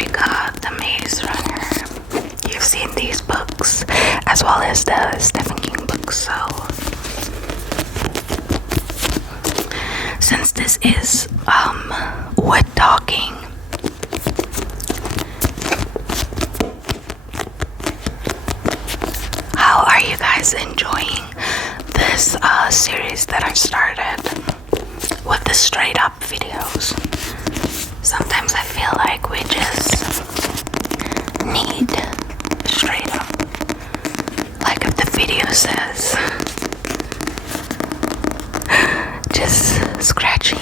we got The Maze Runner. You've seen these books as well as the Stephen King books, so since this is wood talking, how are you guys enjoying this series that I've started with the straight up videos? Sometimes I feel like we just need straight up. Like if the video says just scratching,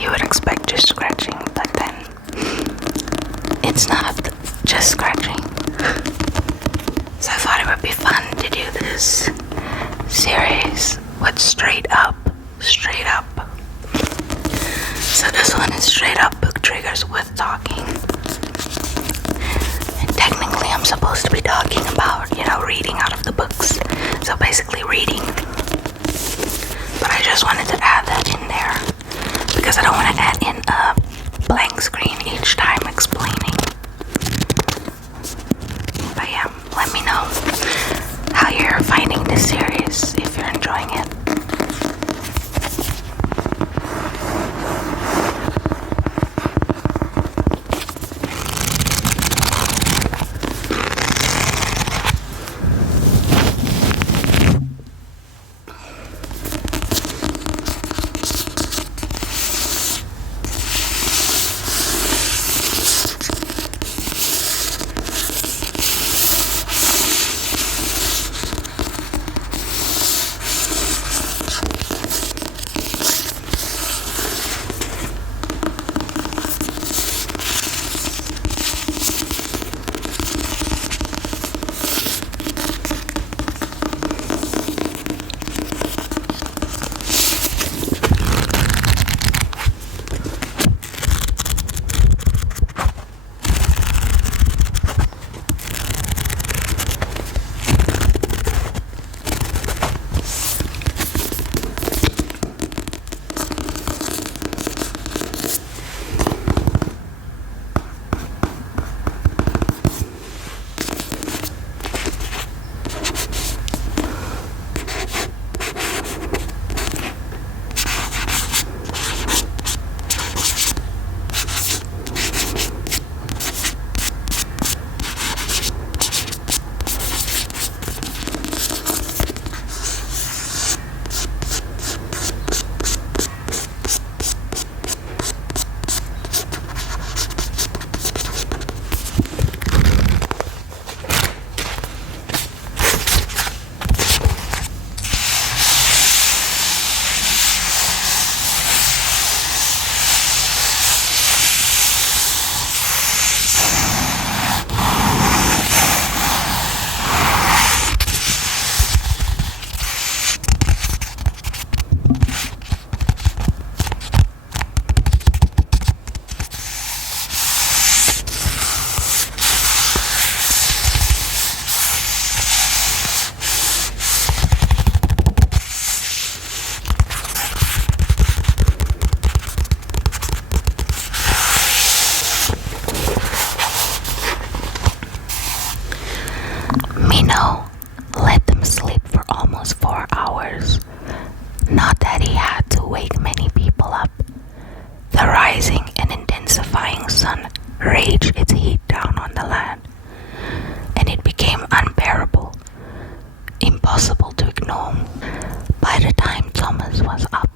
you would expect just scratching, but then it's not just scratching. So I thought it would be fun to do this series with straight up. So this one is straight up book triggers with talking. And technically I'm supposed to be talking about, reading out of the books. So basically reading. But I just wanted to add that in there because I don't want to add in a blank screen each time explaining. But yeah, let me know how you're finding this series, if you're enjoying it. Let them sleep for almost 4 hours. Not that he had to wake many people up. The rising and intensifying sun raged its heat down on the land, and it became unbearable, impossible to ignore. By the time Thomas was up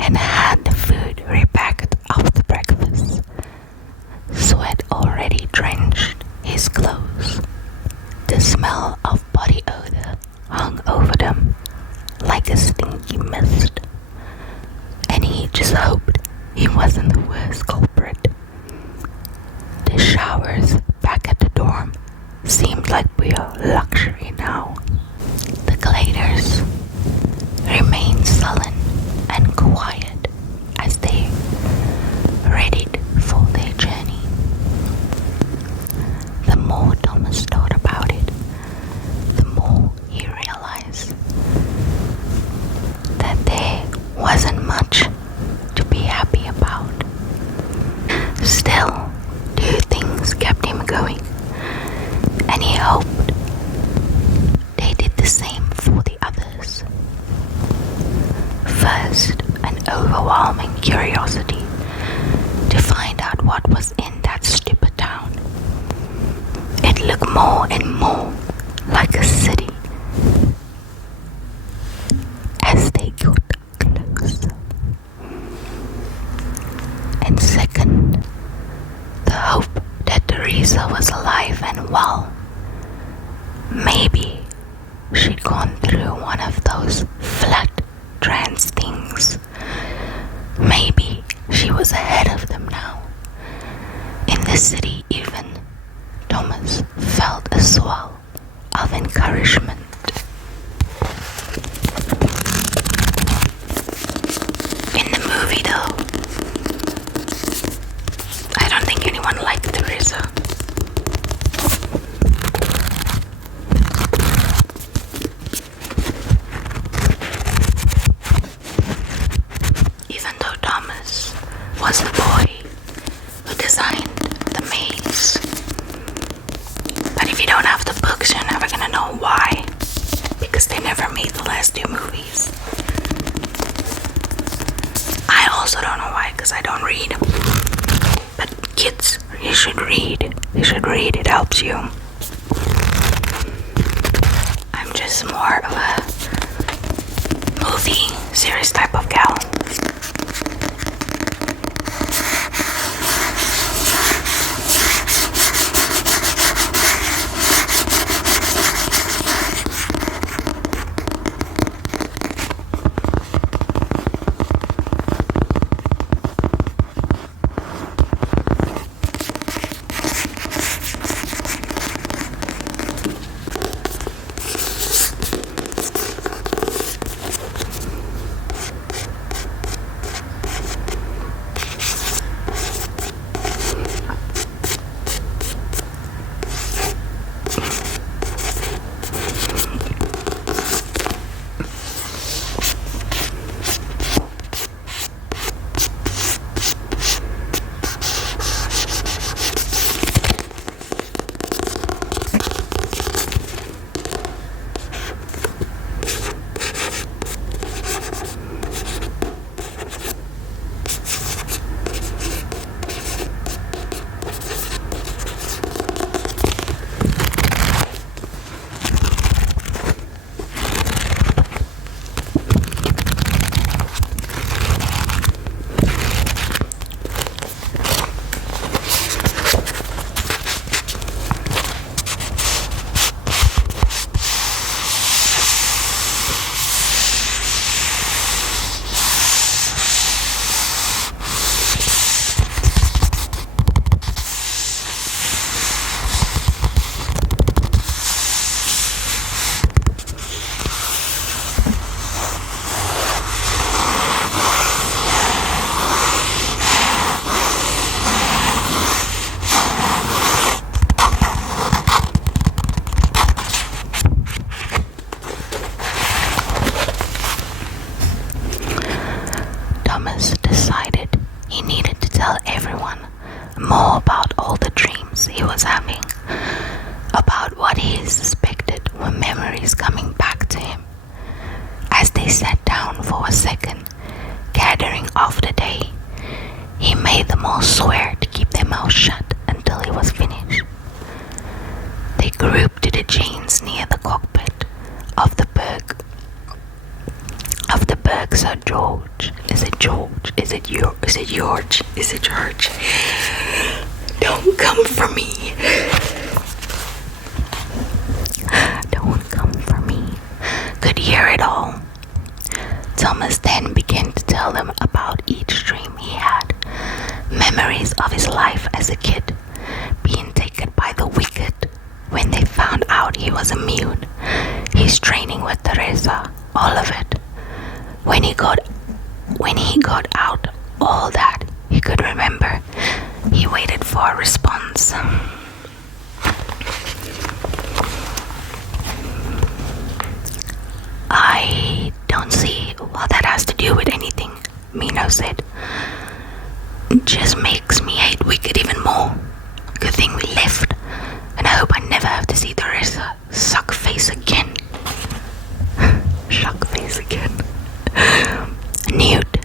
and had the food repacked after breakfast, sweat already drenched his clothes. The smell of body odor hung over them like a stinky mist, and he just hoped he wasn't the worst culprit. The showers back at the dorm seemed like pure luxury now. The gladers remained sullen and quiet as they readied for their journey. The more Thomas thought about it, the more he realized that there wasn't much to be happy about. Still, more and more like a city as they got closer. And second, the hope that Teresa was alive and well. Maybe she'd gone through one of those flat trance things. Maybe she was ahead of them now. In the city even, Thomas felt a swell of encouragement. In the movie though, I don't think anyone liked Teresa. Even though Thomas was the boy who designed the maze. But if you don't have the books, you're never gonna know why. Because they never made the last two movies. I also don't know why, because I don't read. But kids, you should read. You should read, it helps you. I'm just more of a movie series type of gal. More about all the dreams he was having, about what he suspected were memories coming back to him. As they sat down for a second, gathering off the day, he made them all swear to keep their mouths shut until he was finished. They grouped to the chains near the cockpit of the Berg. Sir George. Is it George? Is it George? Is it George? Don't come for me. Don't come for me. Could hear it all. Thomas then began to tell them about each dream he had. Memories of his life as a kid, being taken by the wicked when they found out he was immune. His training with Teresa, all of it. When he got out all that he could remember, he waited for a response. I don't see what that has to do with anything, Mino said. It just makes me hate Wicked even more. Good thing we left, and I hope I never have to see Teresa suck face again. Suck face again. Newt,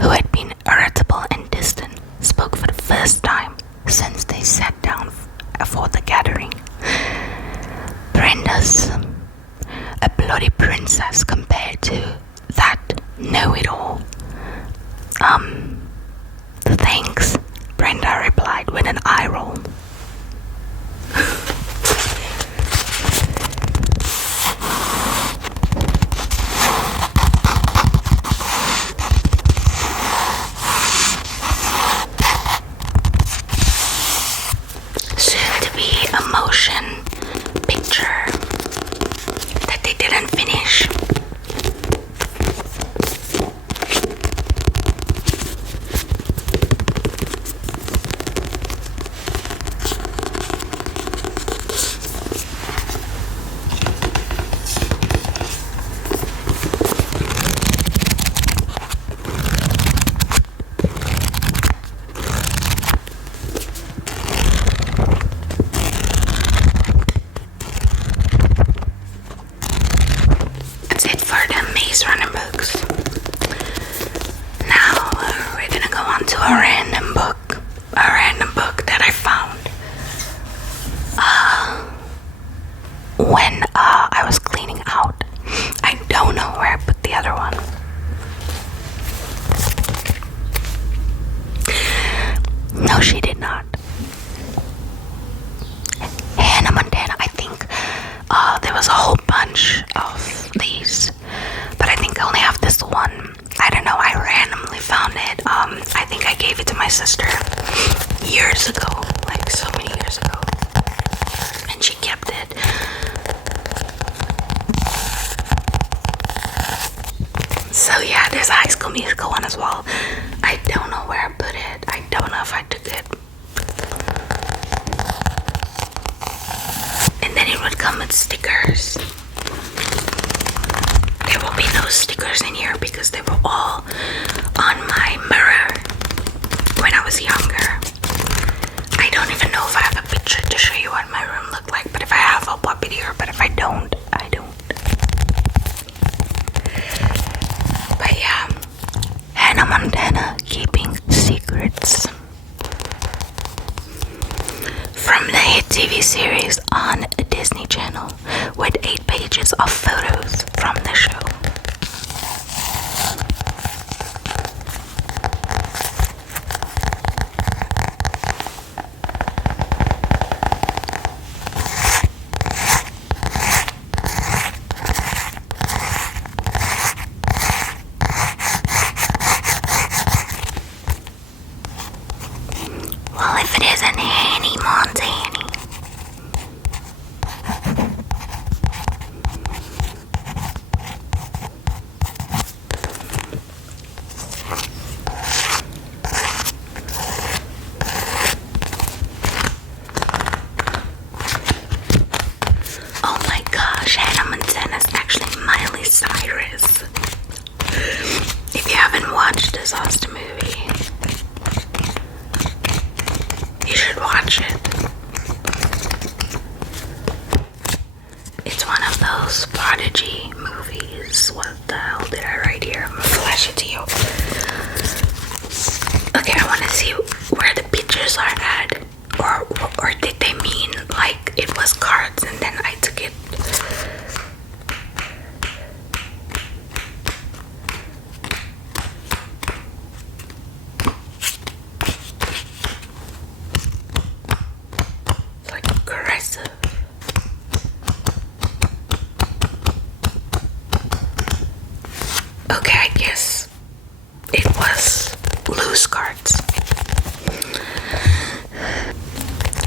who had been irritable and distant, spoke for the first time since they sat down for the gathering. replied with an eye roll. Soon to be a motion picture that they didn't finish. Running books. Now we're gonna go on to a random book that I found when I was cleaning out. I don't know where I put the other one. No, she did not. Hannah Montana. I think there was a whole bunch of these. But I think I only have this one. I don't know, I randomly found it. I think I gave it to my sister years ago, like so many years ago. And she kept it. So yeah, there's a High School Musical one as well. I don't know where I put it. I don't know if I took it. And then it would come with stickers. There will be no stickers in here because they were all on my mirror when I was younger. I don't even know if I have a picture to show you what my room looked like, but if I have, I'll pop it here, but if I don't, I don't. But yeah, Hannah Montana keeping secrets. From the hit TV series on Disney Channel with 8 pages of photos from the show. Well, if it isn't Hannah Montana. Oh my gosh, Hannah Montana is actually Miley Cyrus. If you haven't watched this awesome movie, you should watch it. It's one of those Prodigy movies. What the hell did I write here? I'm gonna flash it to you. Okay, I want to see where the pictures are at. Or did they mean like it was cards and then I took it? It's like aggressive. Okay, I guess it was loose cards.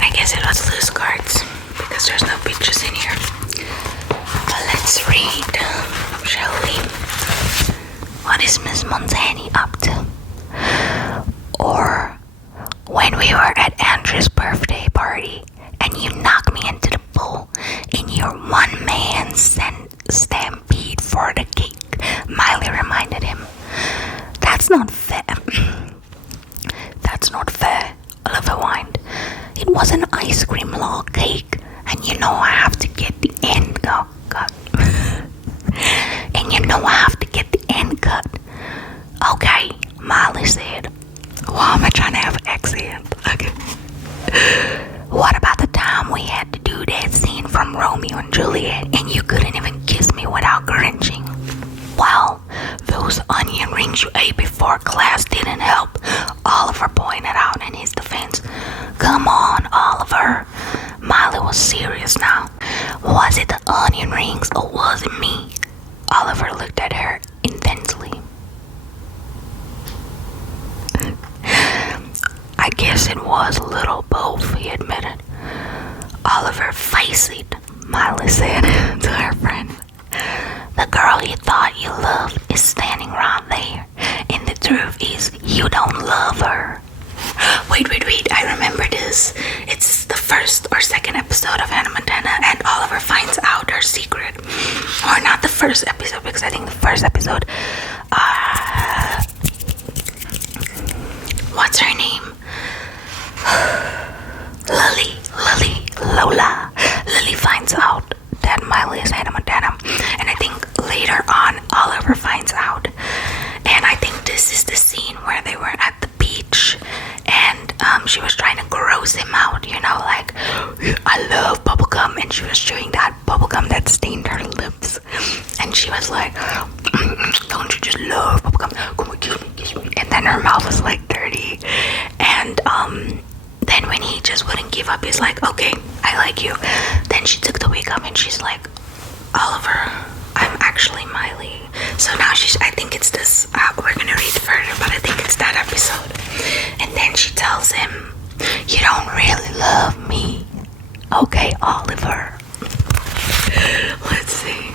I guess it was loose cards because there's no pictures in here. But let's read, shall we? What is Miss Montani up to? Or when we were at Andrew's birthday party and you knocked me into the pool in your one-man stampede for the cake, Miley reminded him. That's not fair. That's not fair, Oliver whined. It was an ice cream log cake, and you know I have to get the end cut. And you know I have to get the end cut. Okay, Miley said. Why am I trying to have an accent? Okay. What about the time we had to do that scene from Romeo and Juliet, and you couldn't even kiss me without cringing? Well, those onion rings you ate before class didn't help, Oliver pointed out in his defense. I guess it was a little both, he admitted. Oliver, face it, Miley said to her friend. The girl you thought you loved is standing right there, and the truth is you don't love her. Wait, I remember this. It's the first or second episode of Hannah Montana, and Oliver finds out her secret. Or not the first episode, because I think the first episode, what's her name? Lola. Lily finds out that Miley is Hannah Montana, and I think later on Oliver finds out. And I think this is the scene where they were at the beach, and she was trying to gross him out, you know, like, I love bubblegum, and she was chewing that bubblegum that stained her lips, and she was like, don't you just love bubblegum? Come on, kiss me. And then her mouth was like dirty, and then when he just wouldn't give up, he's like, okay, I like you. Then she took the wig up and she's like, Oliver, I'm actually Miley. So now I think it's this, we're gonna read further, but I think it's that episode. And then she tells him, you don't really love me. Okay, Oliver. Let's see.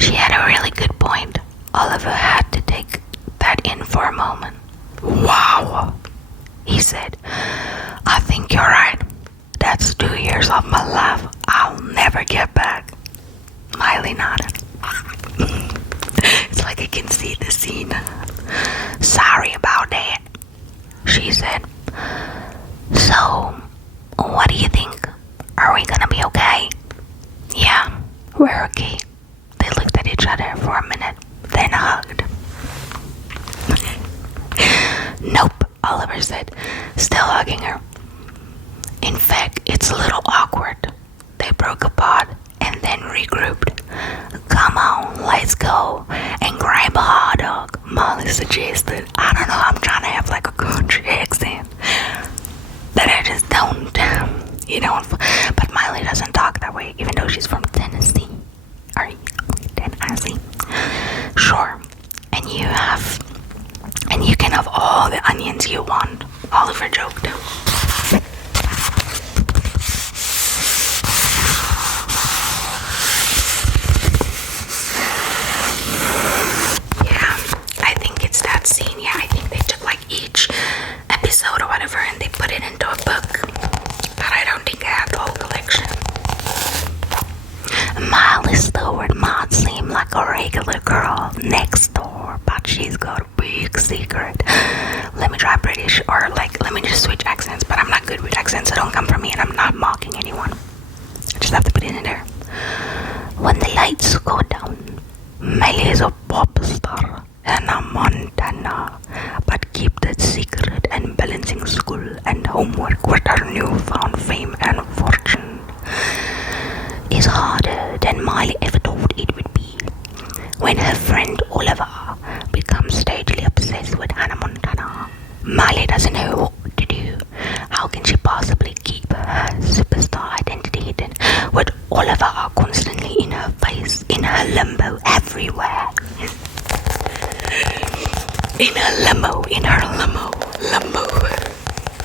She had a really good point. Oliver had to take that in for a moment. Wow, he said. I think you're right. That's 2 years of my life I'll never get back. Miley nodded. It's like I can see the scene. Sorry about that, she said. So, what do you think? Are we gonna be okay? Yeah, we're okay. They looked at each other for a minute, then hugged. Nope, Oliver said, still hugging her. In fact, it's a little awkward. They broke apart and then regrouped. Come on, let's go and grab a hot dog, Molly suggested. I don't know, I'm trying to have like a country accent, but I just don't, you know. But Miley doesn't talk that way, even though she's from Tennessee. Or Tennessee. Sure, and you can have all the onions you want, Oliver joked. Scene. Yeah, I think they took like each episode or whatever and they put it into a book, but I don't think I have the whole collection. Miley Stewart might seem like a regular girl next door, but she's got a big secret. Let me try British, or like, let me just switch accents, but I'm not good with accents, so don't come for me, and I'm not mocking anyone. I just have to put it in there. When the lights go down, Miley is a pop star. Hannah Montana, but keep that secret, and balancing school and homework with her newfound fame and fortune is harder than Miley ever thought it would be. When her friend Oliver becomes stagely obsessed with Hannah Montana, Miley doesn't know what to do. How can she possibly keep her superstar identity hidden with Oliver constantly in her face, in her limbo everywhere? In her limo.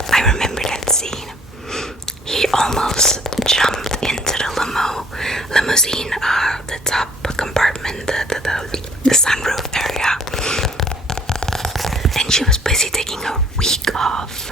I remember that scene. He almost jumped into the limousine, the top compartment, the sunroof area. And she was busy taking a week off.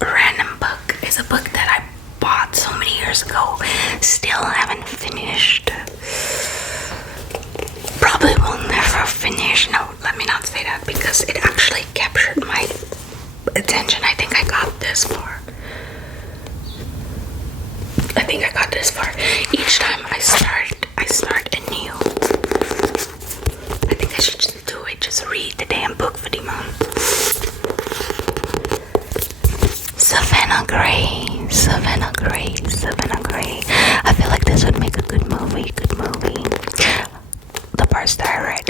Random book is a book that I bought so many years ago, still haven't finished, probably will never finish. No, let me not say that, because it actually captured my attention. I think I got this far. Each time I start anew. I think I should just do it, just read the damn book for the month. Savannah Gray. I feel like this would make a good movie. The parts that I read.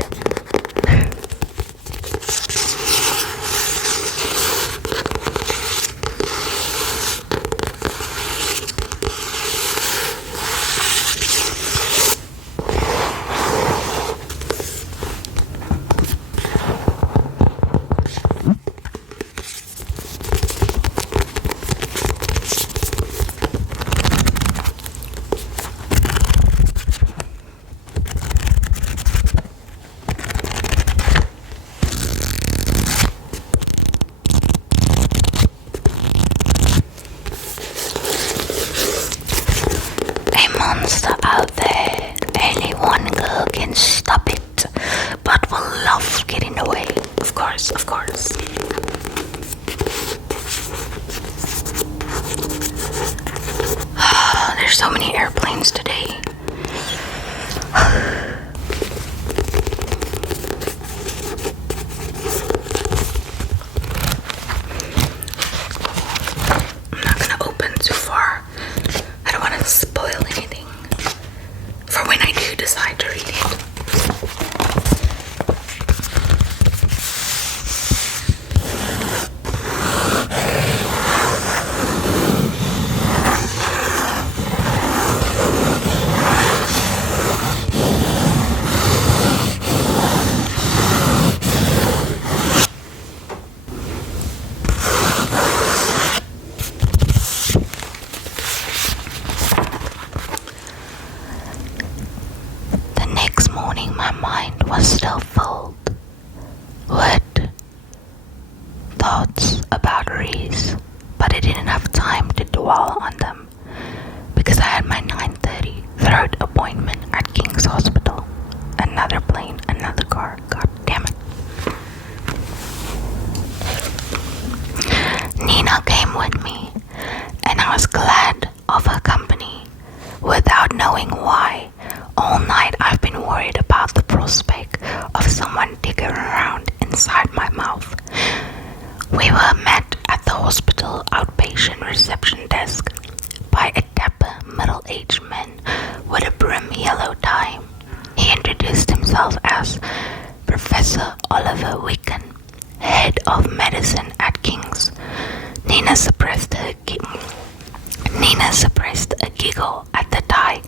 Nina suppressed a giggle at the tie,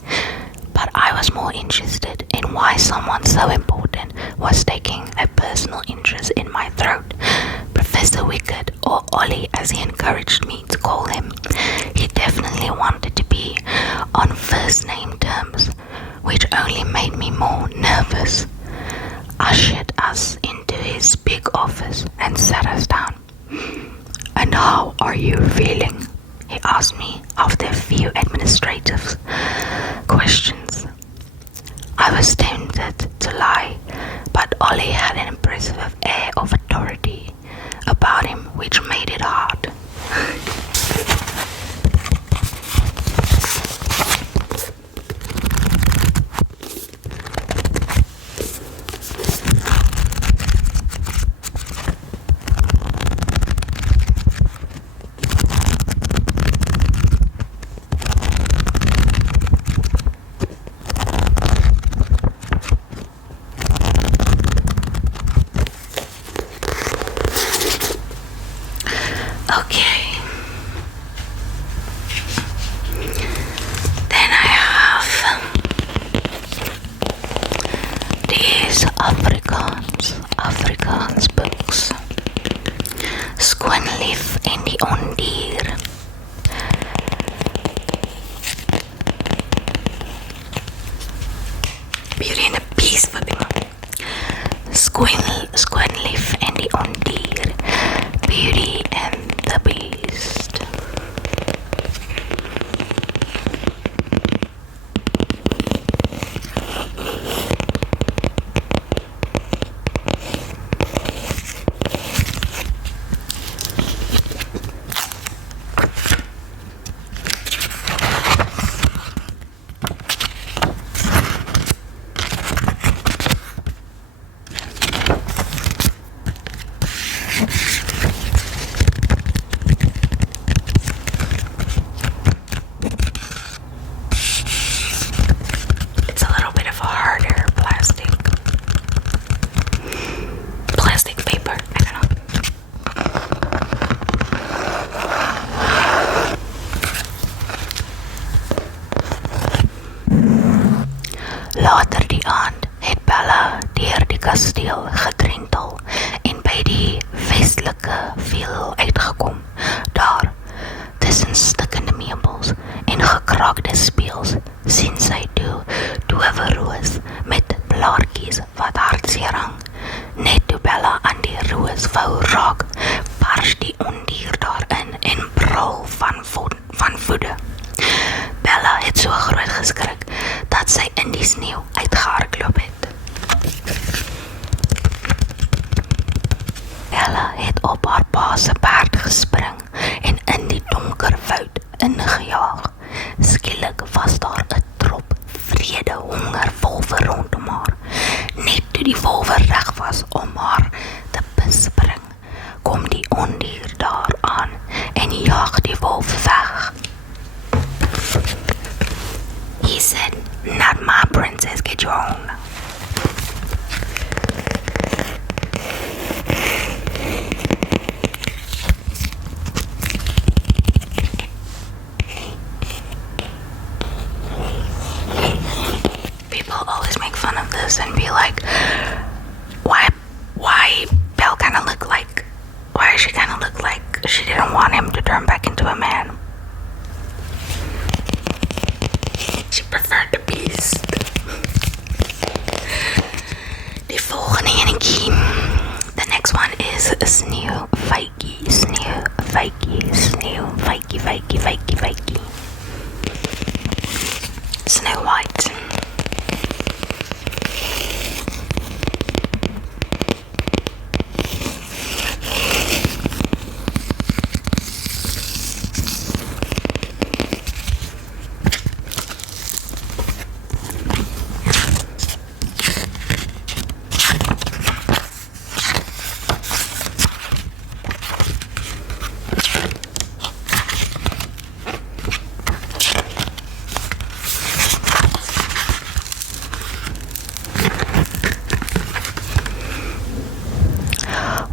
but I was more interested in why someone so important was taking a personal interest in my throat. Professor Wicked, or Ollie as he encouraged me to call him, he definitely wanted to be on first name terms, which only made me more nervous. Ushered us into his big office and sat us down. "And how are you feeling?" he asked me after a few administrative questions. I was tempted to lie, but Ollie had an impressive air of authority about him which made it hard. Okay. Then I have these Afrikaans books. SKOONLIEF en die ONDIER. Beauty and the Beast, Fatima. SKOONLIEF en die ONDIER. Beauty and the Beast. It's a little bit of a harder plastic paper, I don't know. Later die aand het Bella deur die kasteel gedrentel en by die westelike veel uitgekom. Daar, tussen stikkende meubels en gekraakte speels, sien sy toe dowe roos met blaartjies wat hartseer hang. Net toe Bella aan die roos wou raak, bars die ondier daarin en brul van woede. Bella het so groot geskrik dat sy in die sneeu uitgehardloop het. Bella het op haar pa se perd gespring en in die donker woud ingejaag. Skielik was daar 'n trop vrede honger wolwe rondom haar. Net toe die wolwe reg was om haar te bespring, kom die ondier daar aan en jaag die wolf weg. He said, "Not my princess, get your own." People always make fun of this and be like, why Belle kind of look like, why she kind of look like she didn't want him to turn back into a man. She preferred the beast. Die volgende enetjie. The next one is SNEEUWITJIE. Snow White.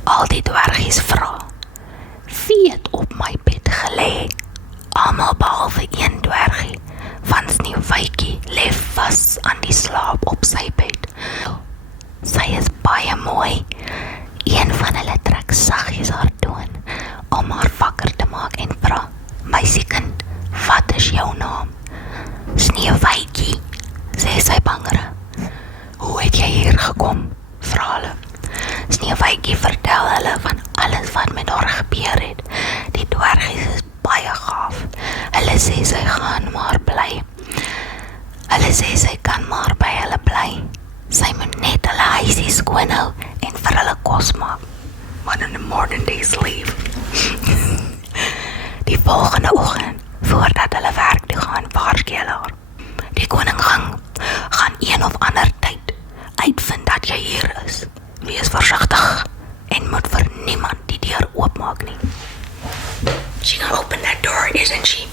Al die dwergies vra, wie het op my bed lê vas aan die slaap op sy bed. Sy is baie mooi. Een van hulle trek saggies haar toon om haar wakker te maak en vra, "Meisiekind, wat is jou naam?" "Sneeuwwitjie," sê sy bangere. "Hoe het jy hier gekom?" vra hulle. Sneeuwwitjie vertel hulle van alles wat met haar gebeur het. Die dwergies is baie gaaf. Hulle sê sy gaan maar bly. Hulle sê sy kan maar by hulle bly. Sy moet net hulle huisie skoon hou en vir hulle kos maak. What in the modern day slave. Die volgende oggend, voordat hulle werk toe gaan, waarsku hulle haar. Die koning gaan een of ander tyd uitvind dat jy hier is. Wees versigtig en moet vir niemand die deur oopmaak nie. She gonna open that door, isn't she?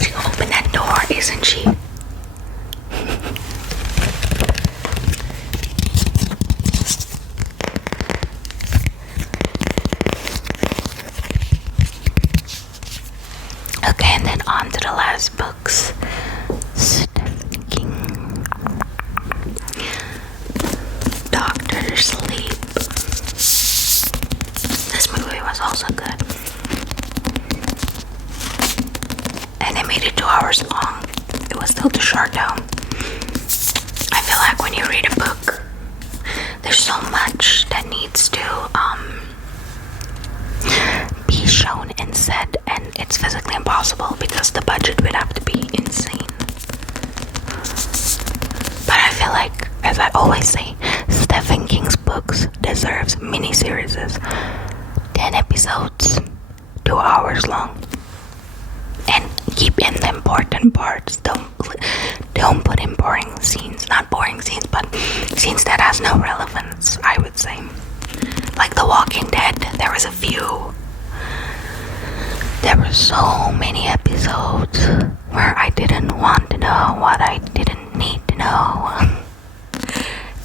She gonna open that door, isn't she? Okay, and then on to the last books. Stephen King. Doctor Sleep. This movie was also good. And they made it 2 hours long. It was still too short though. I feel like when you read a book, there's so much that needs to be shown and said, and it's physically impossible because the budget would have to be insane. But I feel like, as I always say, Stephen King's books deserves mini-series. 10 episodes, 2 hours long. And keep in the important parts. Don't put in boring scenes. Not boring scenes, but scenes that has no relevance, I would say. Like The Walking Dead, there was a few. There were so many episodes where I didn't want to know what I didn't need to know.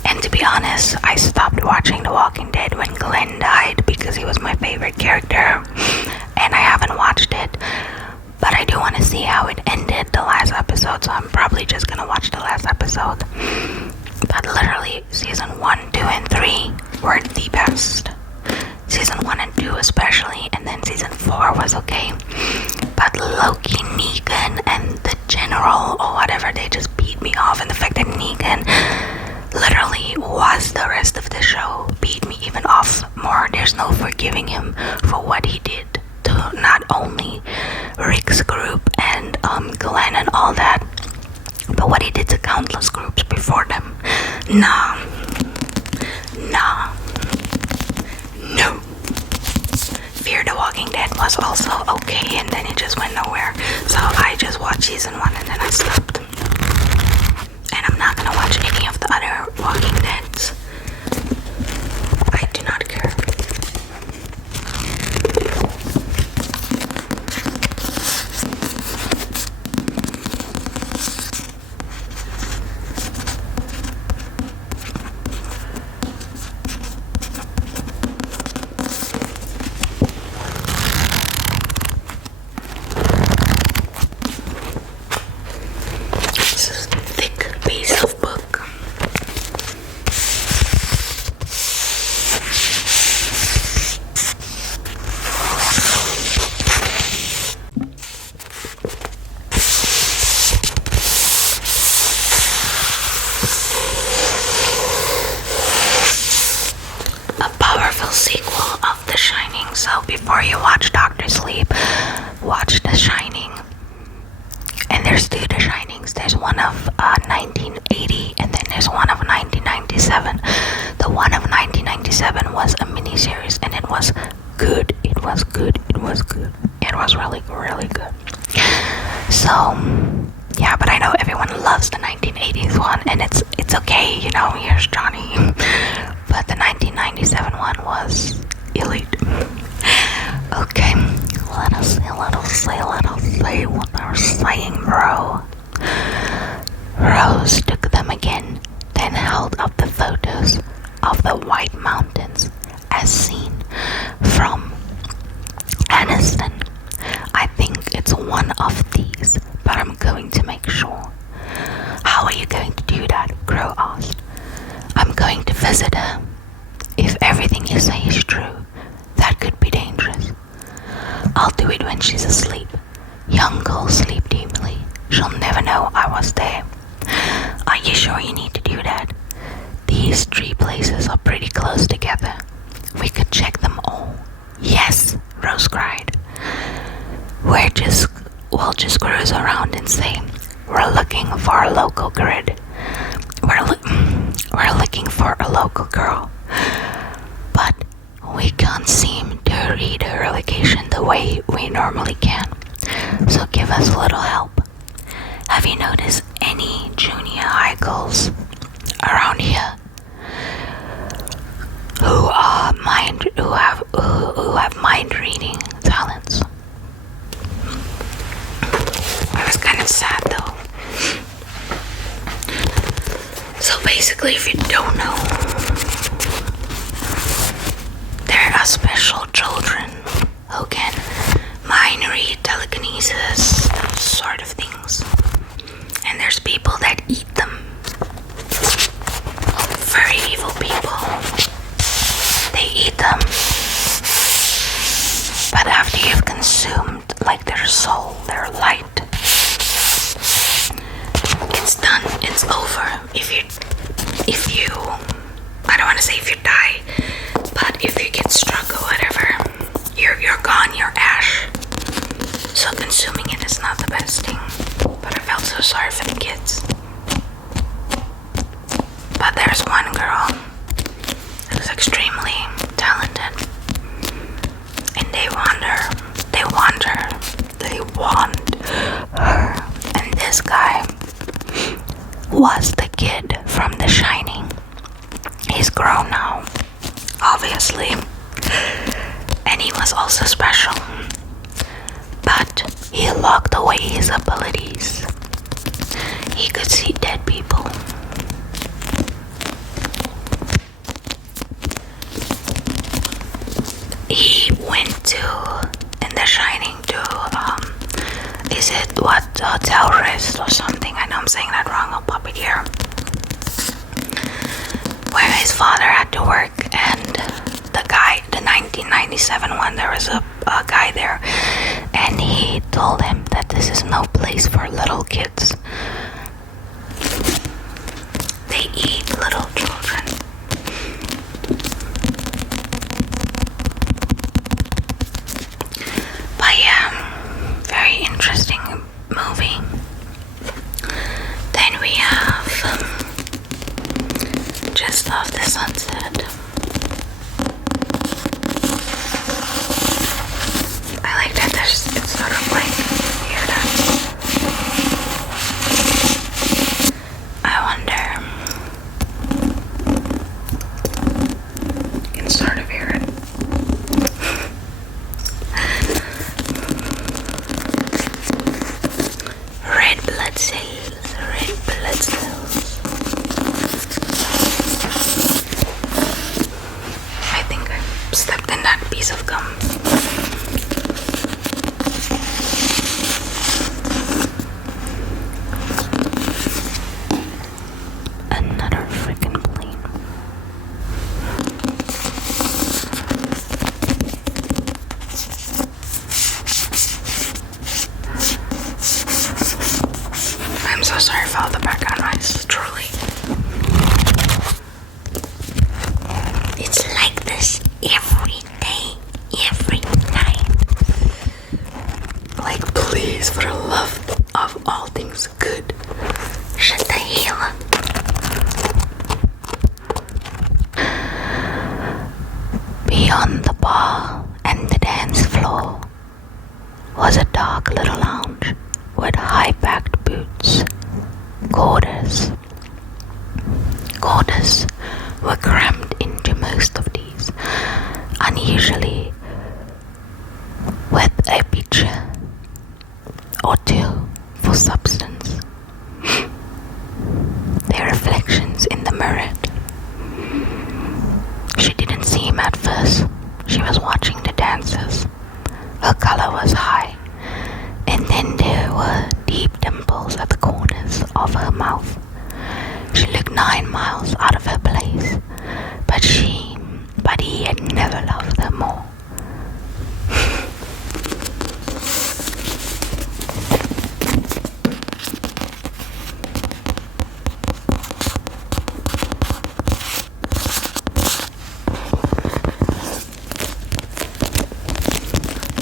And to be honest, I stopped watching The Walking Dead when Glenn died because he was my favorite character. And I haven't watched it. But I do want to see how it ended, the last episode, so I'm probably just gonna watch the last episode. But literally, season 1, 2, and 3 were the best. Season 1 and 2 especially, and then season 4 was okay. But Loki, Negan, and the General, or whatever, they just beat me off. And the fact that Negan literally was the rest of the show beat me even off more. There's no forgiving him for what he did to not only Rick's group and Glenn and all that, but what he did to countless groups before them. Nah. No. Fear the Walking Dead was also okay, and then it just went nowhere. So I just watched season 1 and then I stopped. And I'm not gonna watch any of the other Walking Deads. I do not care. Sequel of The Shining. So before you watch Doctor Sleep, watch The Shining. And there's 2 The Shinings. There's one of 1980 and then there's one of 1997. The one of 1997 was a miniseries and it was good. It was really, really good. So yeah, but I know everyone loves the 1980s one and it's okay, you know, here's Johnny. But the 1997 one was elite. Okay, let us see what they're saying, bro. Rose took them again, then held up the photos of the White Mountains as seen from Aniston. I think it's one of the place, but I'm going to make sure. How are you going to do that? Crow asked. I'm going to visit her. If everything you say is true, that could be dangerous. I'll do it when she's asleep. Young girls sleep deeply. She'll never know I was there. Are you sure you need to do that? These 3 places are pretty close together. We could check them all. Yes, Rose cried. We'll just cruise around and say, we're looking for a local grid. We're looking for a local girl. But we can't seem to read her location the way we normally can. So give us a little help. Have you noticed any junior high girls around here who have mind reading talents? I was kind of sad though. So basically, if you don't know, there are special children who can mind read, telekinesis, those sort of things. And there's people that eat them. Very evil people. They eat them. But after you've consumed like their soul, their light, it's done. It's over. If you I don't want to say if you die, but if you get struck or whatever, you're gone, you're ash. So consuming it is not the best thing. But I felt so sorry for the kids. But there's one girl who's extremely talented, and they want her. And this guy was the kid from The Shining. He's grown now, obviously, and he was also special, but he locked away his abilities. He could see dead people. He went to, in The Shining, is it what, Hotel Rest or something? I know I'm saying that wrong, I'll pop it here. Where his father had to work, and the 1997 one, there was a guy there, and he told him that this is no place for little kids. They eat little children. But yeah, very interesting movie. Then we have Just Off the Sunset. I like that it's sort of like here. I wonder. You can sort of hear it. Red blood cells, red blood cells. I think I stepped in that piece of gum. Another freaking plane. I'm so sorry for all the background noise, truly. It's like this every day, every night. Like, please, for the love of all things good, shut the hell up. Beyond the bar and the dance floor was a dark little lounge with high-backed boots. Quarters were crammed into most of these, unusually with a pitcher or two for substance. Their reflections in the mirror. She didn't see him at first. She was watching the dancers. Her color was high. And then there were of her mouth. She looked 9 miles out of her place, but he had never loved her more.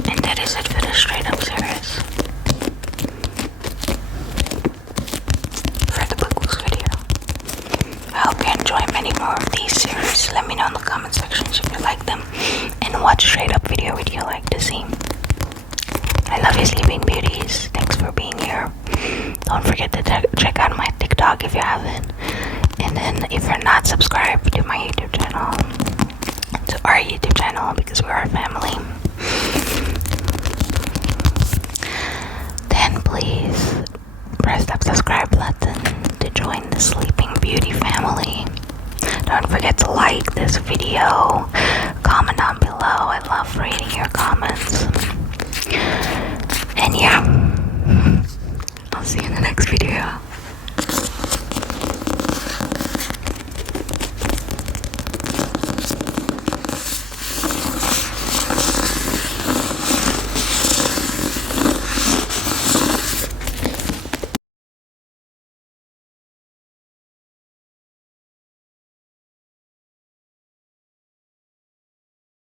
And that is it for the straight up series. For the books video. I hope you enjoy many more of these series. Let me know in the comment sections if you like them and what straight up video would you like to see. I love you, sleeping beauties. Thanks for being here. Don't forget to check out my TikTok if you haven't. And then if you're not subscribed to my YouTube channel, to our YouTube channel, because we're a family, then please press that subscribe button to join the Sleeping Beauty family. Don't forget to like this video